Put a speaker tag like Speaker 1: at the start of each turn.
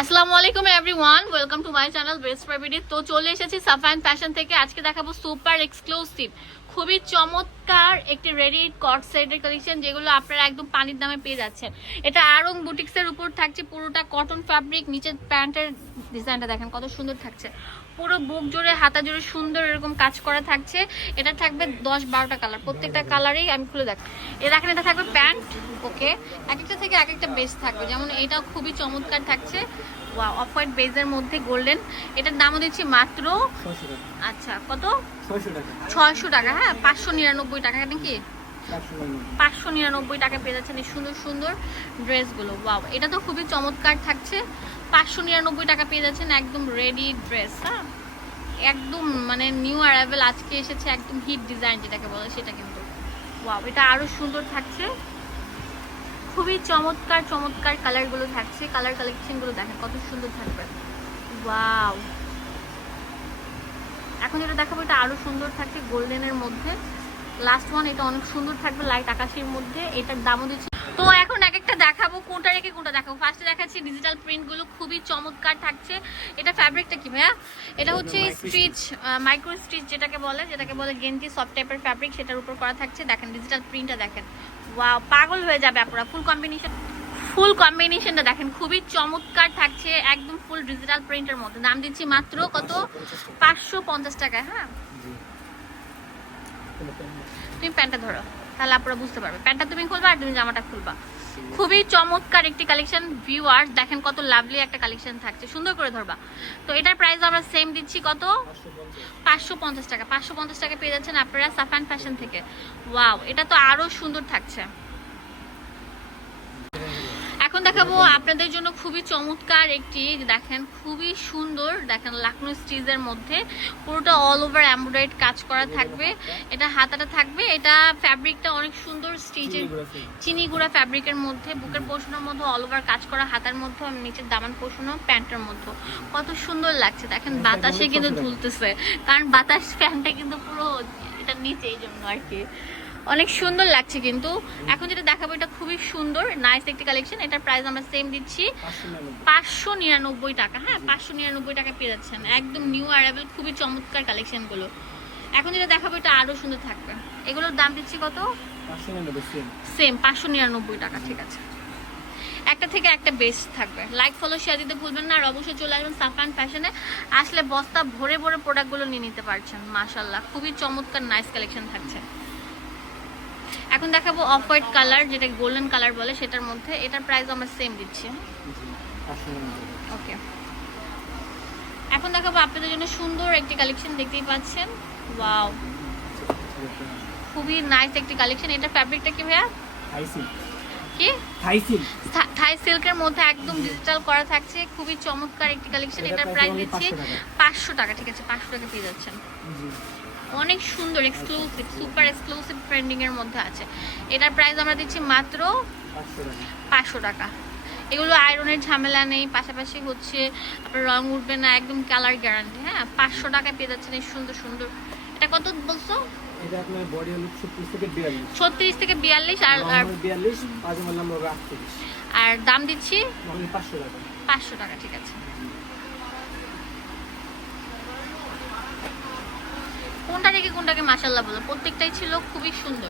Speaker 1: আসসালামু আলাইকুম everyone welcome to my channel best তো চলে এসেছি সাফাইন ফ্যাশন থেকে আজকে দেখাবো সুপার এক্সক্লুসিভ খুবই চমৎকার একটি রেডি কট সেটের কালেকশন যেগুলো আপনারা একদম পানির দামে পেয়ে যাচ্ছেন এটা আরং বুটিক্সের উপর থাকছে পুরোটা কটন ফ্যাব্রিক নিচের প্যান্টের ডিজাইনটা দেখেন কত সুন্দর থাকছে পুরো বুক জুড়ে হাতা জুড়ে সুন্দর এরকম কাজ করা থাকছে এটা থাকবে দশ বারোটা কালার প্রত্যেকটা কালারেই আমি খুলে দেখ এ দেখেন এটা থাকবে প্যান্ট ওকে এক একটা থেকে এক একটা বেস থাকবে যেমন এটাও খুবই চমৎকার থাকছে অফ হোয়াইট বেজের মধ্যে গোল্ডেন এটার দামও দিচ্ছি মাত্র আচ্ছা কত ছয়শো টাকা হ্যাঁ পাঁচশো নিরানব্বই টাকা নাকি পাঁচশো নিরানব্বই টাকা পেয়ে যাচ্ছেন এই সুন্দর সুন্দর ড্রেসগুলো ওয়াও এটা তো খুবই চমৎকার থাকছে পাঁচশো নিরানব্বই টাকা পেয়ে যাচ্ছেন একদম রেডি ড্রেস হ্যাঁ একদম মানে নিউ অ্যারাইভেল আজকে এসেছে একদম হিট ডিজাইন যেটাকে বলে সেটা কিন্তু ওয়াও এটা আরও সুন্দর থাকছে খুবই চমৎকার চমৎকার কালারগুলো থাকছে কালার কালেকশনগুলো দেখেন কত সুন্দর থাকবে ওয়াও এখন যেটা দেখাবো এটা আরও সুন্দর থাকছে গোল্ডেনের মধ্যে লাস্ট ওয়ান এটা অনেক সুন্দর থাকবে লাইট আকাশের মধ্যে এটার দামও দিচ্ছে তো এখন এক একটা দেখাবো কোনটা রেখে কোনটা দেখাবো ফার্স্টে দেখাচ্ছি ডিজিটাল প্রিন্টগুলো খুবই চমৎকার থাকছে এটা ফ্যাব্রিকটা কি ভাইয়া এটা হচ্ছে স্টিচ মাইক্রো স্টিচ যেটাকে বলে যেটাকে বলে গেন্টি সফট টাইপের ফ্যাব্রিক সেটার উপর করা থাকছে দেখেন ডিজিটাল প্রিন্টটা দেখেন ওয়া পাগল হয়ে যাবে আপনারা ফুল কম্বিনেশন ফুল কম্বিনেশনটা দেখেন খুবই চমৎকার থাকছে একদম ফুল ডিজিটাল প্রিন্টের মধ্যে দাম দিচ্ছি মাত্র কত পাঁচশো পঞ্চাশ টাকা হ্যাঁ তুমি প্যান্টটা ধরো তাহলে আপনারা বুঝতে পারবে প্যান্টটা তুমি খুলবা আর তুমি জামাটা খুলবা খুবই চমৎকার একটি কালেকশন ভিউয়ার্স দেখেন কত লাভলি একটা কালেকশন থাকছে সুন্দর করে ধরবা তো এটার প্রাইস আমরা সেম দিচ্ছি কত পাঁচশো পঞ্চাশ টাকা পাঁচশো পঞ্চাশ টাকা পেয়ে যাচ্ছেন আপনারা সাফান ফ্যাশন থেকে ওয়াও এটা তো আরও সুন্দর থাকছে দেখাবো আপনাদের জন্য খুবই চমৎকার একটি দেখেন খুবই সুন্দর দেখেন লাকনো স্টিজের মধ্যে পুরোটা অল ওভার এমব্রয়েড কাজ করা থাকবে এটা হাতাটা থাকবে এটা ফ্যাব্রিকটা অনেক সুন্দর স্টিচের চিনি গুঁড়া ফ্যাব্রিকের মধ্যে বুকের পোষণের মধ্যে অল ওভার কাজ করা হাতার মধ্যে নিচের দামান পোষণ প্যান্টের মধ্যে কত সুন্দর লাগছে দেখেন বাতাসে কিন্তু ঝুলতেছে কারণ বাতাস ফ্যানটা কিন্তু পুরো এটা নিচে এই জন্য আর কি অনেক সুন্দর লাগছে কিন্তু এখন যেটা দেখাবো এটা খুবই সুন্দর নাইস একটি কালেকশন এটার প্রাইস আমরা সেম দিচ্ছি পাঁচশো নিরানব্বই টাকা হ্যাঁ পাঁচশো নিরানব্বই টাকা পেয়ে যাচ্ছেন একদম নিউ অ্যারাইভেল খুবই চমৎকার কালেকশনগুলো এখন যেটা দেখাবো এটা আরও সুন্দর থাকবে এগুলোর দাম দিচ্ছি কত সেম পাঁচশো নিরানব্বই টাকা ঠিক আছে একটা থেকে একটা বেস্ট থাকবে লাইক ফলো শেয়ার দিতে ভুলবেন না আর অবশ্যই চলে আসবেন সাফান ফ্যাশনে আসলে বস্তা ভরে ভরে প্রোডাক্টগুলো নিয়ে নিতে পারছেন মাশাল্লাহ খুবই চমৎকার নাইস কালেকশন থাকছে এখন দেখাবো অফ হোয়াইট কালার যেটা গোল্ডেন কালার বলে সেটার মধ্যে এটার প্রাইস আমরা সেম দিচ্ছি ওকে এখন দেখাবো আপনাদের জন্য সুন্দর একটি কালেকশন দেখতেই পাচ্ছেন ওয়াও খুবই নাইস একটি কালেকশন এটা ফ্যাব্রিকটা কি ভাইয়া কি থাই সিল্কের মধ্যে একদম ডিজিটাল করা থাকছে খুবই চমৎকার একটি কালেকশন এটার প্রাইস দিচ্ছি পাঁচশো টাকা ঠিক আছে পাঁচশো টাকা পেয়ে যাচ্ছেন অনেক সুন্দর এক্সক্লুসিভ সুপার এক্সক্লুসিভ ট্রেন্ডিংয়ের মধ্যে আছে এটার প্রাইস আমরা দিচ্ছি মাত্র পাঁচশো টাকা এগুলো আয়রনের ঝামেলা নেই পাশাপাশি হচ্ছে আপনার রং উঠবে না একদম কালার গ্যারান্টি হ্যাঁ পাঁচশো টাকায় পেয়ে যাচ্ছেন এই সুন্দর সুন্দর এটা কত বলছো ছত্রিশ থেকে বিয়াল্লিশ আর আর দাম দিচ্ছি পাঁচশো টাকা ঠিক আছে কোনটা থেকে কোনটাকে মাসাল্লাহ বলো প্রত্যেকটাই ছিল খুবই সুন্দর